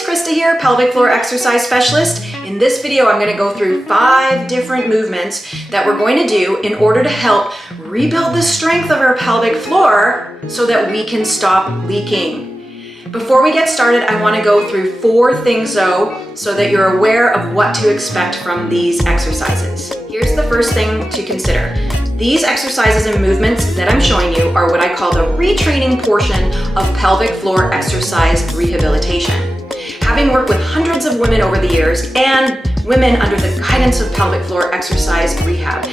it's Krista here, pelvic floor exercise specialist. In this video, I'm going to go through 5 different movements that we're going to do in order to help rebuild the strength of our pelvic floor so that we can stop leaking. Before we get started, I want to go through 4 things though, so that you're aware of what to expect from these exercises. Here's the first thing to consider. These exercises and movements that I'm showing you are what I call the retraining portion of pelvic floor exercise rehabilitation. Having worked with hundreds of women over the years and women under the guidance of pelvic floor exercise rehab,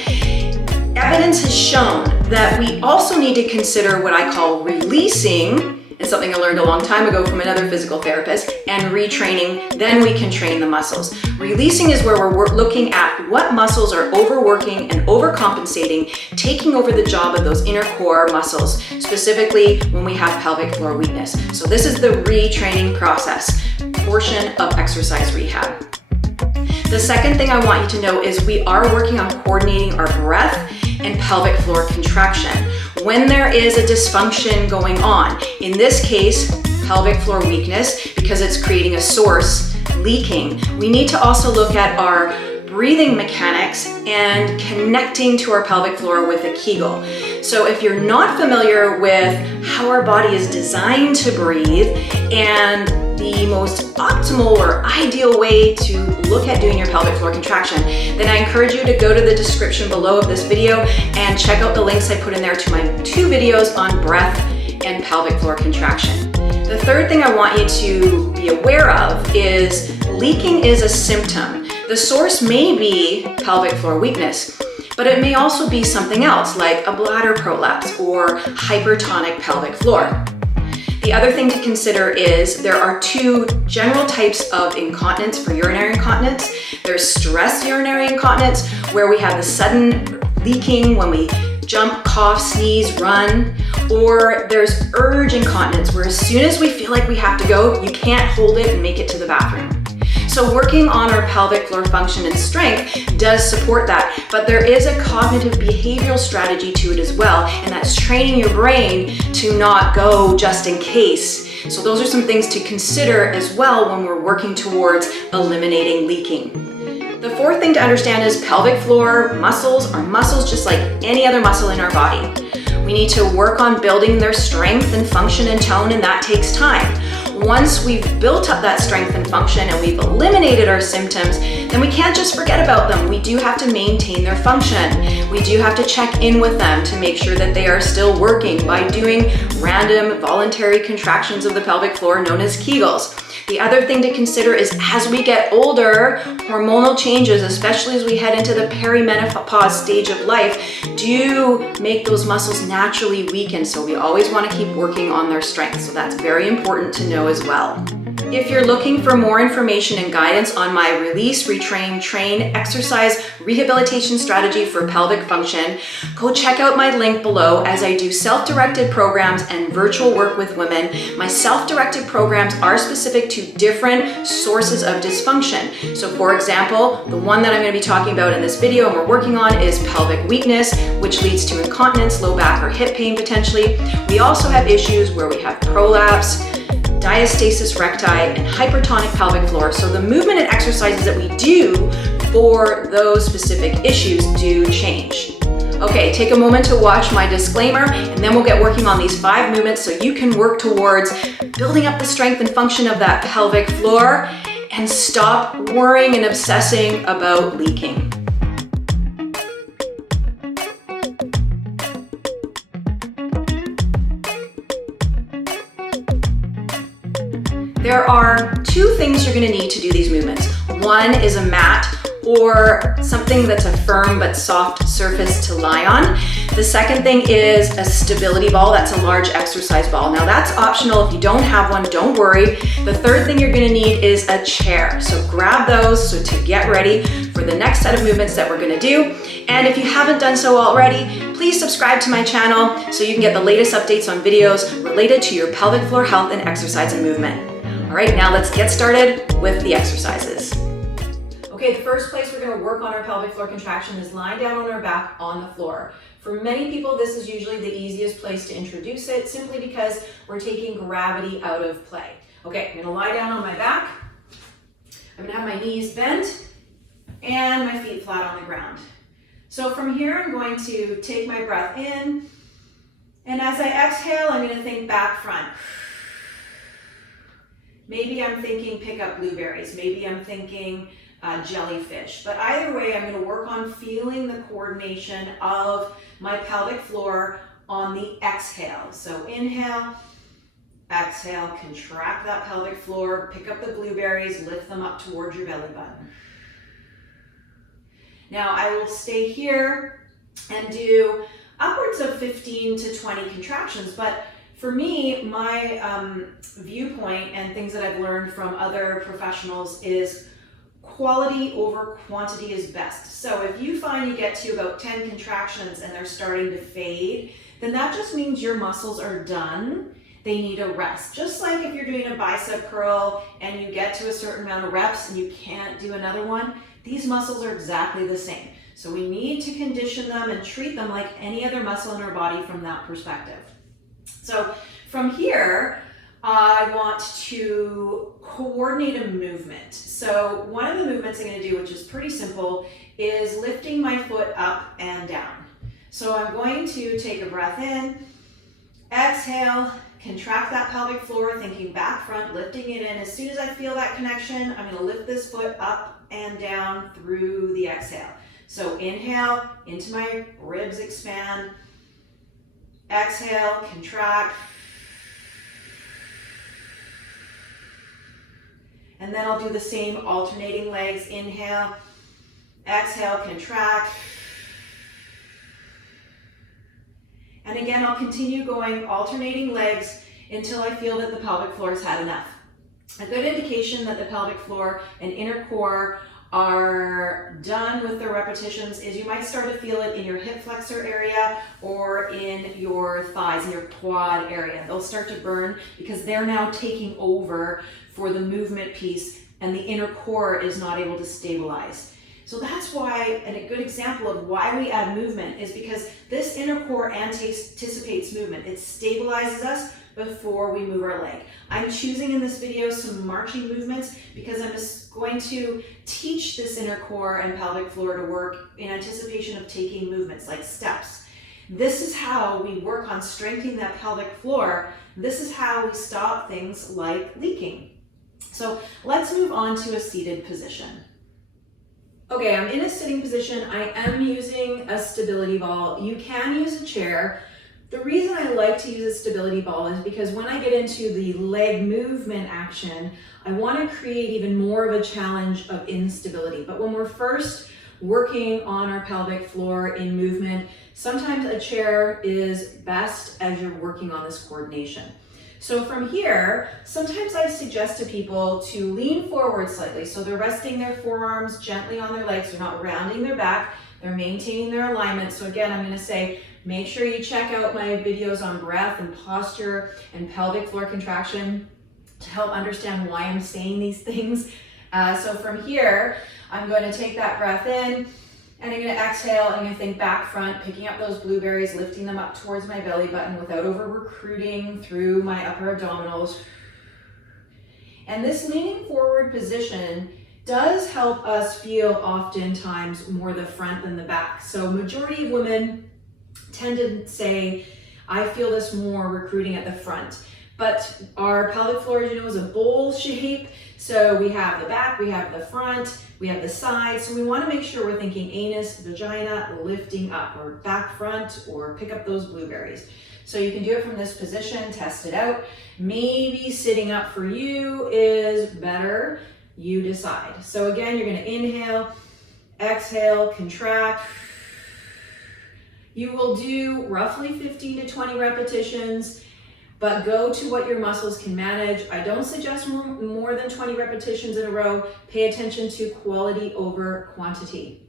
evidence has shown that we also need to consider what I call releasing. It's something I learned a long time ago from another physical therapist, and retraining, then we can train the muscles. Releasing is where we're looking at what muscles are overworking and overcompensating, taking over the job of those inner core muscles, specifically when we have pelvic floor weakness. So this is the retraining process portion of exercise rehab. The second thing I want you to know is we are working on coordinating our breath and pelvic floor contraction when there is a dysfunction going on. In this case, pelvic floor weakness, because it's creating a source leaking. We need to also look at our breathing mechanics and connecting to our pelvic floor with a Kegel. So if you're not familiar with how our body is designed to breathe and the most optimal or ideal way to look at doing your pelvic floor contraction, then I encourage you to go to the description below of this video and check out the links I put in there to my 2 videos on breath and pelvic floor contraction. The third thing I want you to be aware of is leaking is a symptom. The source may be pelvic floor weakness, but it may also be something else like a bladder prolapse or hypertonic pelvic floor. The other thing to consider is there are 2 general types of incontinence for urinary incontinence. There's stress urinary incontinence, where we have the sudden leaking when we jump, cough, sneeze, run, or there's urge incontinence, where as soon as we feel like we have to go, you can't hold it and make it to the bathroom. So working on our pelvic floor function and strength does support that, but there is a cognitive behavioral strategy to it as well, and that's training your brain to not go just in case. So those are some things to consider as well when we're working towards eliminating leaking. The 4th thing to understand is pelvic floor muscles are muscles just like any other muscle in our body. We need to work on building their strength and function and tone, and that takes time. Once we've built up that strength and function and we've eliminated our symptoms, then we can't just forget about them. We do have to maintain their function. We do have to check in with them to make sure that they are still working by doing random voluntary contractions of the pelvic floor known as Kegels. The other thing to consider is as we get older, hormonal changes, especially as we head into the perimenopause stage of life, do make those muscles naturally weaken. So we always want to keep working on their strength. So that's very important to know as well. If you're looking for more information and guidance on my release, retrain, train exercise rehabilitation strategy for pelvic function, go check out my link below as I do self-directed programs and virtual work with women. My self-directed programs are specific to different sources of dysfunction. So for example, the one that I'm going to be talking about in this video and we're working on is pelvic weakness, which leads to incontinence, low back or hip pain potentially. We also have issues where we have prolapse, diastasis recti, and hypertonic pelvic floor. So the movement and exercises that we do for those specific issues do change. Okay, take a moment to watch my disclaimer, and then we'll get working on these 5 movements so you can work towards building up the strength and function of that pelvic floor and stop worrying and obsessing about leaking. There are 2 things you're going to need to do these movements. One is a mat or something that's a firm but soft surface to lie on. The second thing is a stability ball. That's a large exercise ball. Now that's optional. If you don't have one, don't worry. The third thing you're going to need is a chair. So grab those to get ready for the next set of movements that we're going to do. And if you haven't done so already, please subscribe to my channel so you can get the latest updates on videos related to your pelvic floor health and exercise and movement. All right, now let's get started with the exercises. Okay, the first place we're going to work on our pelvic floor contraction is lying down on our back on the floor. For many people, this is usually the easiest place to introduce it, simply because we're taking gravity out of play. Okay, I'm going to lie down on my back. I'm gonna have my knees bent and my feet flat on the ground. So from here, I'm going to take my breath in, and as I exhale, I'm gonna think back front. Maybe I'm thinking pick up blueberries, maybe I'm thinking jellyfish, but either way, I'm gonna work on feeling the coordination of my pelvic floor on the exhale. So inhale, exhale, contract that pelvic floor, pick up the blueberries, lift them up towards your belly button. Now I will stay here and do upwards of 15 to 20 contractions, but for me, my viewpoint and things that I've learned from other professionals is quality over quantity is best. So if you find you get to about 10 contractions and they're starting to fade, then that just means your muscles are done. They need a rest. Just like if you're doing a bicep curl and you get to a certain amount of reps and you can't do another one, these muscles are exactly the same. So we need to condition them and treat them like any other muscle in our body from that perspective. So from here, I want to coordinate a movement. So one of the movements I'm going to do, which is pretty simple, is lifting my foot up and down. So I'm going to take a breath in, exhale, contract that pelvic floor, thinking back front, lifting it in. As soon as I feel that connection, I'm going to lift this foot up and down through the exhale. So inhale, into my ribs expand. Exhale, contract. And then I'll do the same alternating legs. Inhale, exhale, contract. And again, I'll continue going alternating legs until I feel that the pelvic floor has had enough. A good indication that the pelvic floor and inner core are done with their repetitions is you might start to feel it in your hip flexor area or in your thighs, in your quad area. They'll start to burn because they're now taking over for the movement piece and the inner core is not able to stabilize. So that's why, and a good example of why we add movement is because this inner core anticipates movement. It stabilizes us before we move our leg. I'm choosing in this video some marching movements because I'm just going to teach this inner core and pelvic floor to work in anticipation of taking movements like steps. This is how we work on strengthening that pelvic floor. This is how we stop things like leaking. So let's move on to a seated position. Okay, I'm in a sitting position. I am using a stability ball. You can use a chair. The reason I like to use a stability ball is because when I get into the leg movement action, I want to create even more of a challenge of instability. But when we're first working on our pelvic floor in movement, sometimes a chair is best as you're working on this coordination. So from here, sometimes I suggest to people to lean forward slightly. So they're resting their forearms gently on their legs. They're not rounding their back. They're maintaining their alignment. So again, I'm going to say, make sure you check out my videos on breath and posture and pelvic floor contraction to help understand why I'm saying these things. So from here, I'm going to take that breath in and I'm going to exhale. I'm going to think back front, picking up those blueberries, lifting them up towards my belly button without over recruiting through my upper abdominals. And this leaning forward position does help us feel oftentimes more the front than the back. So majority of women tend to say, I feel this more recruiting at the front. But our pelvic floor, as you know, is a bowl shape. So we have the back, we have the front, we have the sides. So we want to make sure we're thinking anus, vagina, lifting up, or back front, or pick up those blueberries. So you can do it from this position, test it out. Maybe sitting up for you is better. You decide. So again, you're going to inhale, exhale, contract. You will do roughly 15 to 20 repetitions, but go to what your muscles can manage. I don't suggest more than 20 repetitions in a row. Pay attention to quality over quantity.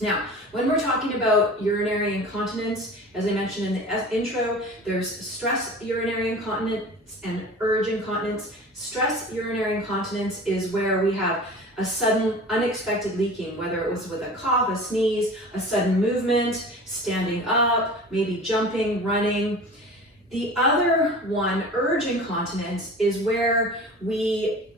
Now, when we're talking about urinary incontinence, as I mentioned in the intro, there's stress urinary incontinence and urge incontinence. Stress urinary incontinence is where we have a sudden unexpected leaking, whether it was with a cough, a sneeze, a sudden movement, standing up, maybe jumping, running. The other one, urge incontinence, is where we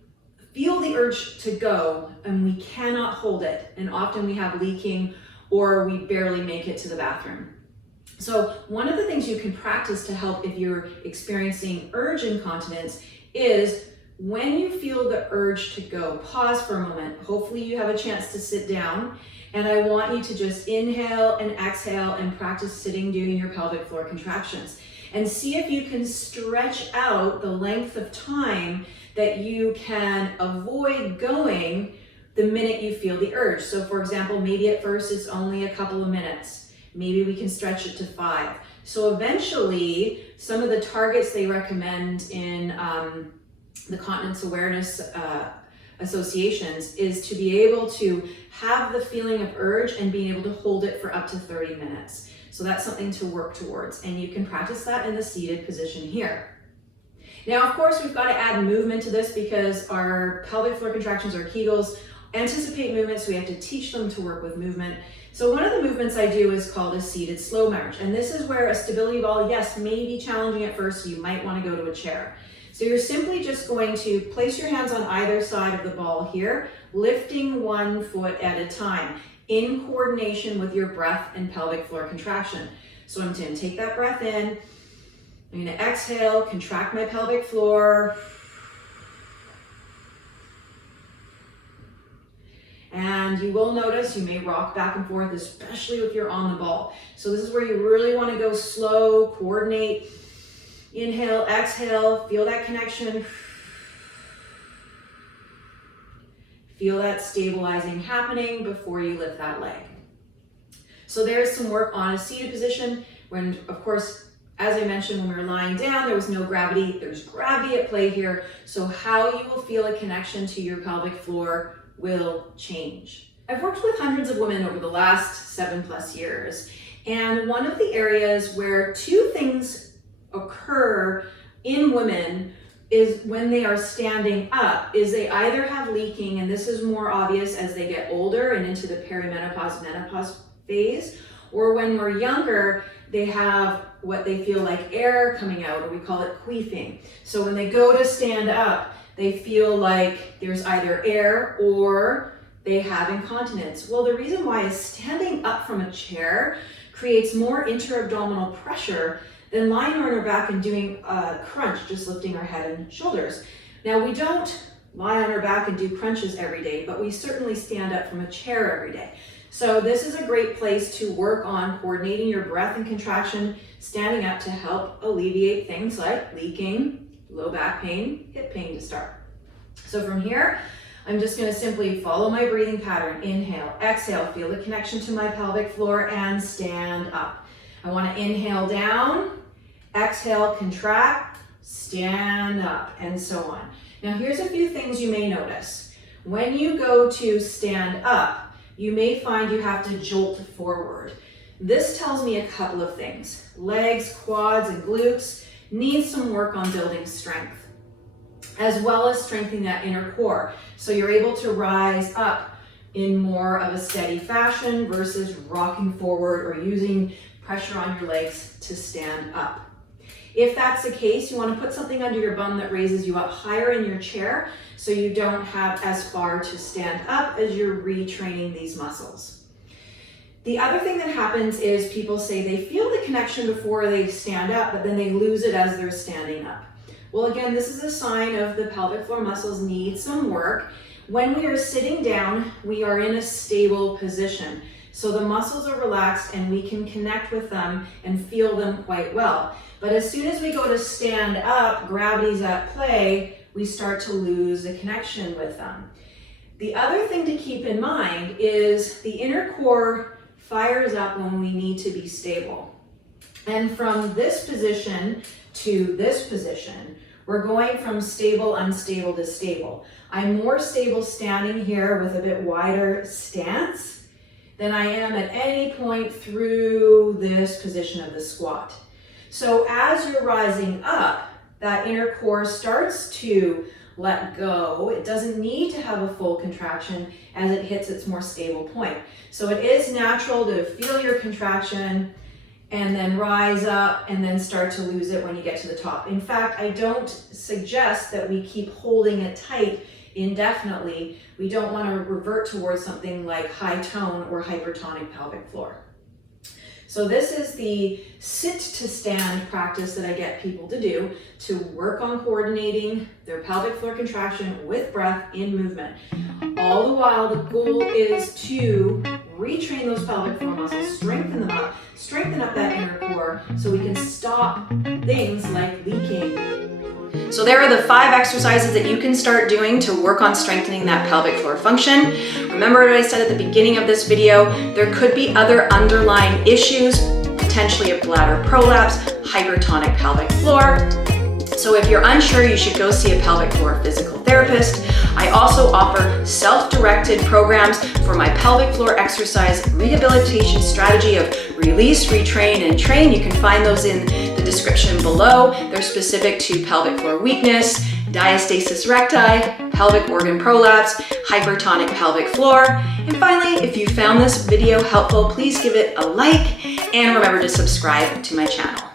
feel the urge to go and we cannot hold it. And often we have leaking or we barely make it to the bathroom. So one of the things you can practice to help if you're experiencing urge incontinence is when you feel the urge to go, pause for a moment. Hopefully you have a chance to sit down, and I want you to just inhale and exhale and practice sitting doing your pelvic floor contractions and see if you can stretch out the length of time that you can avoid going the minute you feel the urge. So for example, maybe at first it's only a couple of minutes. Maybe we can stretch it to 5. So eventually, some of the targets they recommend in the continence awareness associations is to be able to have the feeling of urge and being able to hold it for up to 30 minutes. So that's something to work towards, and you can practice that in the seated position here. Now, of course, we've got to add movement to this because our pelvic floor contractions, our Kegels, anticipate movement, so we have to teach them to work with movement. So one of the movements I do is called a seated slow march, and this is where a stability ball, yes, may be challenging at first, so you might want to go to a chair. So you're simply just going to place your hands on either side of the ball here, lifting one foot at a time in coordination with your breath and pelvic floor contraction. So I'm going to take that breath in, I'm going to exhale, contract my pelvic floor, and you will notice you may rock back and forth, especially if you're on the ball. So this is where you really want to go slow, coordinate. Inhale, exhale, feel that connection. Feel that stabilizing happening before you lift that leg. So there's some work on a seated position when, of course, as I mentioned, when we were lying down, there was no gravity. There's gravity at play here. So how you will feel a connection to your pelvic floor will change. I've worked with hundreds of women over the last 7+ years. And one of the areas where 2 things occur in women is when they are standing up, is they either have leaking, and this is more obvious as they get older and into the perimenopause, menopause phase, or when we're younger, they have what they feel like air coming out, or we call it queefing. So when they go to stand up, they feel like there's either air or they have incontinence. Well, the reason why is standing up from a chair creates more intra-abdominal pressure than lying on our back and doing a crunch, just lifting our head and shoulders. Now, we don't lie on our back and do crunches every day, but we certainly stand up from a chair every day. So this is a great place to work on coordinating your breath and contraction, standing up to help alleviate things like leaking, low back pain, hip pain to start. So from here, I'm just going to simply follow my breathing pattern. Inhale, exhale, feel the connection to my pelvic floor and stand up. I want to inhale down, exhale, contract, stand up, and so on. Now here's a few things you may notice. When you go to stand up, you may find you have to jolt forward. This tells me a couple of things. Legs, quads, and glutes need some work on building strength, as well as strengthening that inner core. So you're able to rise up in more of a steady fashion versus rocking forward or using pressure on your legs to stand up. If that's the case, you want to put something under your bum that raises you up higher in your chair so you don't have as far to stand up as you're retraining these muscles. The other thing that happens is people say they feel the connection before they stand up, but then they lose it as they're standing up. Well, again, this is a sign of the pelvic floor muscles need some work. When we are sitting down, we are in a stable position. So the muscles are relaxed and we can connect with them and feel them quite well. But as soon as we go to stand up, gravity's at play, we start to lose the connection with them. The other thing to keep in mind is the inner core fires up when we need to be stable. And from this position to this position, we're going from stable, unstable to stable. I'm more stable standing here with a bit wider stance than I am at any point through this position of the squat. So as you're rising up, that inner core starts to let go. It doesn't need to have a full contraction as it hits its more stable point. So it is natural to feel your contraction and then rise up and then start to lose it when you get to the top. In fact, I don't suggest that we keep holding it tight indefinitely, we don't want to revert towards something like high tone or hypertonic pelvic floor. So this is the sit to stand practice that I get people to do to work on coordinating their pelvic floor contraction with breath in movement. All the while, the goal is to retrain those pelvic floor muscles, strengthen them up, strengthen up that inner core so we can stop things like leaking. So there are the 5 exercises that you can start doing to work on strengthening that pelvic floor function. Remember what I said at the beginning of this video, there could be other underlying issues, potentially a bladder prolapse, hypertonic pelvic floor. So if you're unsure, you should go see a pelvic floor physical therapist. I also offer self-directed programs for my pelvic floor exercise rehabilitation strategy of release, retrain, and train. You can find those in the description below. They're specific to pelvic floor weakness, diastasis recti, pelvic organ prolapse, hypertonic pelvic floor. And finally, if you found this video helpful, please give it a like and remember to subscribe to my channel.